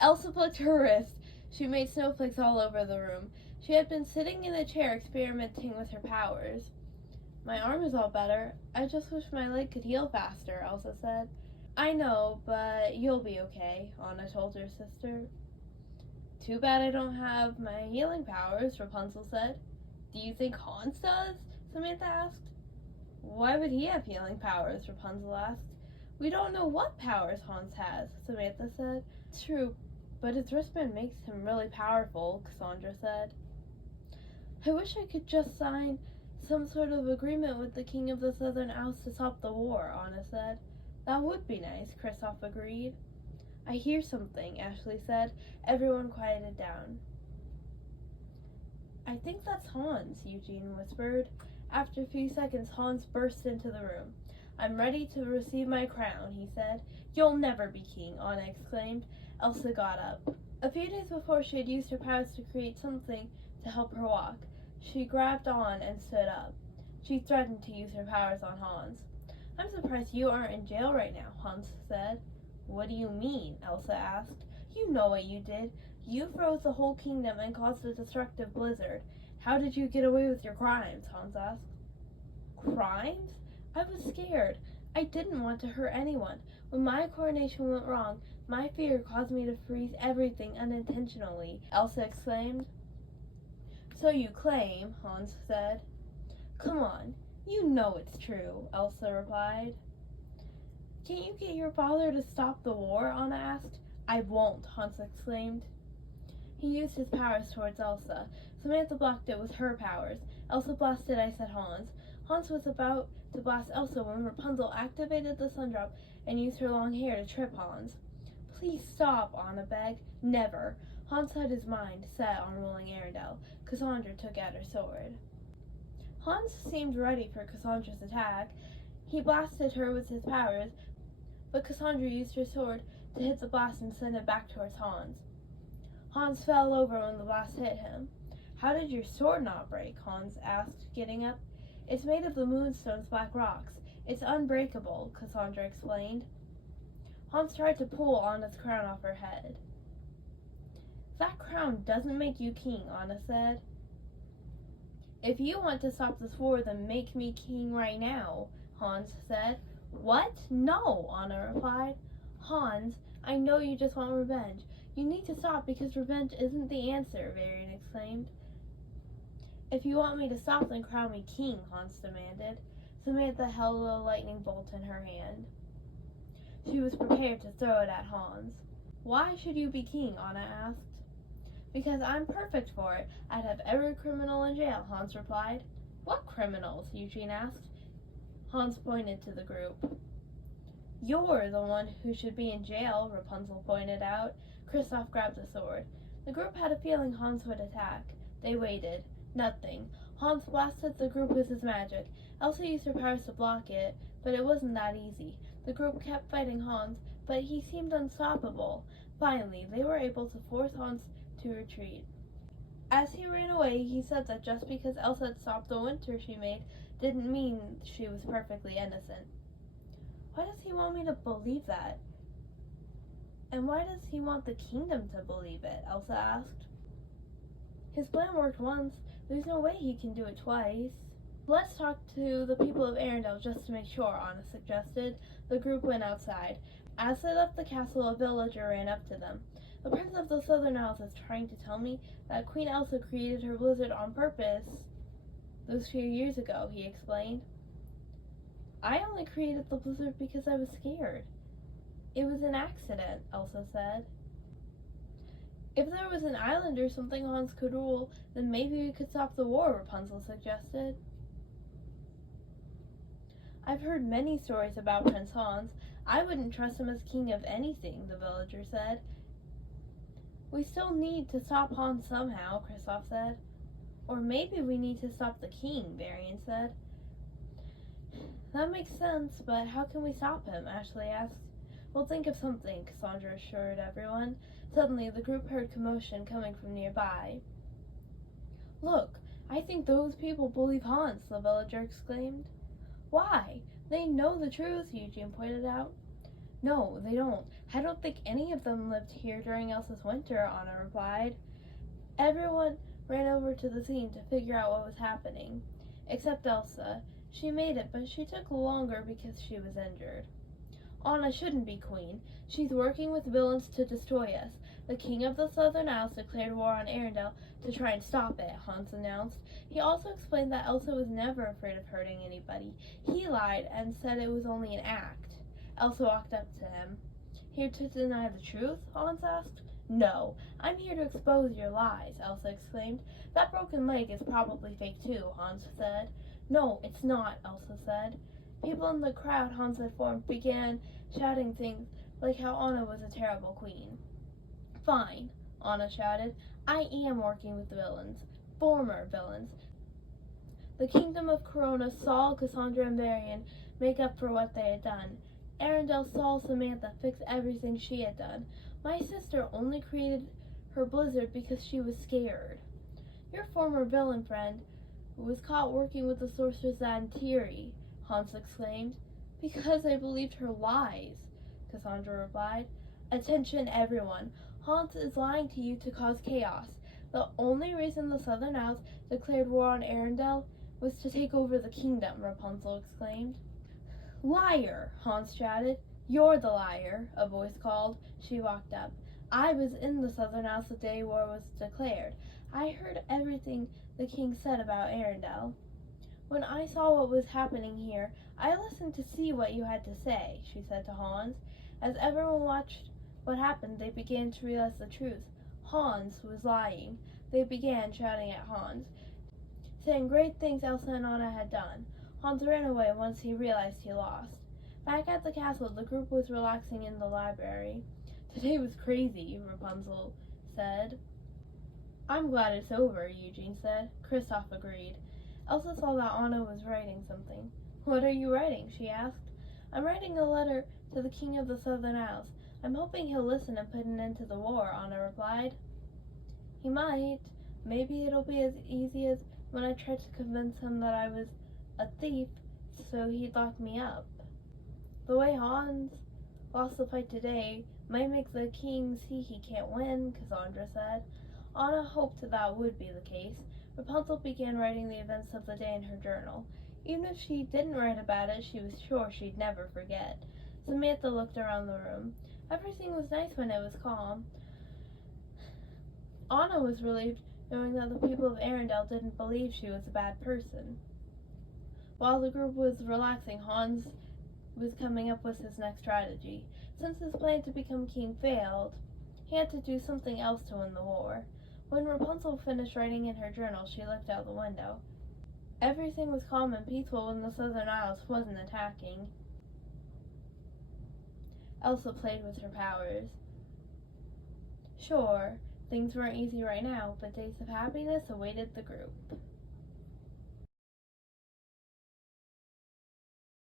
Elsa flicked her wrist. She made snowflakes all over the room. She had been sitting in a chair experimenting with her powers. My arm is all better. I just wish my leg could heal faster, Elsa said. I know, but you'll be okay, Anna told her sister. Too bad I don't have my healing powers, Rapunzel said. Do you think Hans does? Samantha asked. Why would he have healing powers? Rapunzel asked. We don't know what powers Hans has, Samantha said. True, but his wristband makes him really powerful, Cassandra said. I wish I could just sign some sort of agreement with the King of the Southern Isles to stop the war, Anna said. That would be nice, Kristoff agreed. I hear something, Ashley said. Everyone quieted down. I think that's Hans, Eugene whispered. After a few seconds, Hans burst into the room. I'm ready to receive my crown, he said. You'll never be king, Anna exclaimed. Elsa got up. A few days before, she had used her powers to create something to help her walk. She grabbed on and stood up. She threatened to use her powers on Hans. I'm surprised you aren't in jail right now, Hans said. What do you mean? Elsa asked. You know what you did. You froze the whole kingdom and caused a destructive blizzard. How did you get away with your crimes? Hans asked. Crimes? I was scared. I didn't want to hurt anyone. When my coronation went wrong, my fear caused me to freeze everything unintentionally, Elsa exclaimed. So you claim, Hans said. Come on, you know it's true, Elsa replied. Can't you get your father to stop the war? Anna asked. I won't, Hans exclaimed. He used his powers towards Elsa. Samantha blocked it with her powers. Elsa blasted ice at Hans. Hans was about to blast Elsa when Rapunzel activated the Sundrop and used her long hair to trip Hans. Please stop, Anna begged. Never. Hans had his mind set on ruling Arendelle. Cassandra took out her sword. Hans seemed ready for Cassandra's attack. He blasted her with his powers, but Cassandra used her sword to hit the blast and send it back towards Hans. Hans fell over when the blast hit him. How did your sword not break? Hans asked, getting up. It's made of the Moonstone's black rocks. It's unbreakable, Cassandra explained. Hans tried to pull Anna's crown off her head. That crown doesn't make you king, Anna said. If you want to stop this war, then make me king right now, Hans said. What? No, Anna replied. Hans, I know you just want revenge. You need to stop because revenge isn't the answer, Varian exclaimed. If you want me to stop, then crown me king, Hans demanded. Samantha held a lightning bolt in her hand. She was prepared to throw it at Hans. Why should you be king? Anna asked. Because I'm perfect for it. I'd have every criminal in jail, Hans replied. What criminals? Eugene asked. Hans pointed to the group. You're the one who should be in jail, Rapunzel pointed out. Kristoff grabbed the sword. The group had a feeling Hans would attack. They waited. Nothing. Hans blasted the group with his magic. Elsa used her powers to block it, but it wasn't that easy. The group kept fighting Hans, but he seemed unstoppable. Finally, they were able to force Hans to retreat. As he ran away, he said that just because Elsa had stopped the winter she made didn't mean she was perfectly innocent. Why does he want me to believe that? And why does he want the kingdom to believe it? Elsa asked. His plan worked once. There's no way he can do it twice. Let's talk to the people of Arendelle just to make sure, Anna suggested. The group went outside. As they left the castle, a villager ran up to them. The Prince of the Southern Isles is trying to tell me that Queen Elsa created her blizzard on purpose those few years ago, he explained. I only created the blizzard because I was scared. It was an accident, Elsa said. If there was an island or something Hans could rule, then maybe we could stop the war, Rapunzel suggested. I've heard many stories about Prince Hans. I wouldn't trust him as king of anything, the villager said. We still need to stop Hans somehow, Kristoff said. Or maybe we need to stop the king, Varian said. That makes sense, but how can we stop him? Ashley asked. We'll think of something, Cassandra assured everyone. Suddenly, the group heard commotion coming from nearby. Look, I think those people believe Hans, the villager exclaimed. Why? They know the truth, Eugene pointed out. No, they don't. I don't think any of them lived here during Elsa's winter, Anna replied. Everyone ran over to the scene to figure out what was happening, except Elsa. She made it, but she took longer because she was injured. Anna shouldn't be queen. She's working with villains to destroy us. The king of the Southern Isles declared war on Arendelle to try and stop it, Hans announced. He also explained that Elsa was never afraid of hurting anybody. He lied and said it was only an act. Elsa walked up to him. Here to deny the truth? Hans asked. No, I'm here to expose your lies, Elsa exclaimed. That broken leg is probably fake too, Hans said. No, it's not, Elsa said. People in the crowd Hans had formed began shouting things like how Anna was a terrible queen. Fine, Anna shouted. I am working with villains. Former villains. The kingdom of Corona saw Cassandra and Varian make up for what they had done. Arendelle saw Samantha fix everything she had done. My sister only created her blizzard because she was scared. Your former villain friend was caught working with the sorceress Zantiri, Hans exclaimed. Because I believed her lies, Cassandra replied. Attention everyone. Hans is lying to you to cause chaos. The only reason the Southern Isles declared war on Arendelle was to take over the kingdom, Rapunzel exclaimed. Liar, Hans shouted. You're the liar, a voice called. She walked up. I was in the Southern Isles the day war was declared. I heard everything the king said about Arendelle. When I saw what was happening here, I listened to see what you had to say, she said to Hans. As everyone watched what happened, they began to realize the truth. Hans was lying. They began shouting at Hans, saying great things Elsa and Anna had done. Hans ran away once he realized he lost. Back at the castle, the group was relaxing in the library. Today was crazy, Rapunzel said. I'm glad it's over, Eugene said. Kristoff agreed. Elsa saw that Anna was writing something. What are you writing? She asked. I'm writing a letter to the king of the Southern Isles. I'm hoping he'll listen and put an end to the war, Anna replied. He might. Maybe it'll be as easy as when I tried to convince him that I was a thief, so he'd lock me up. The way Hans lost the fight today might make the king see he can't win, Cassandra said. Anna hoped that would be the case. Rapunzel began writing the events of the day in her journal. Even if she didn't write about it, she was sure she'd never forget. Samantha looked around the room. Everything was nice when it was calm. Anna was relieved knowing that the people of Arendelle didn't believe she was a bad person. While the group was relaxing, Hans was coming up with his next strategy. Since his plan to become king failed, he had to do something else to win the war. When Rapunzel finished writing in her journal, she looked out the window. Everything was calm and peaceful when the Southern Isles wasn't attacking. Elsa played with her powers. Sure, things weren't easy right now, but days of happiness awaited the group.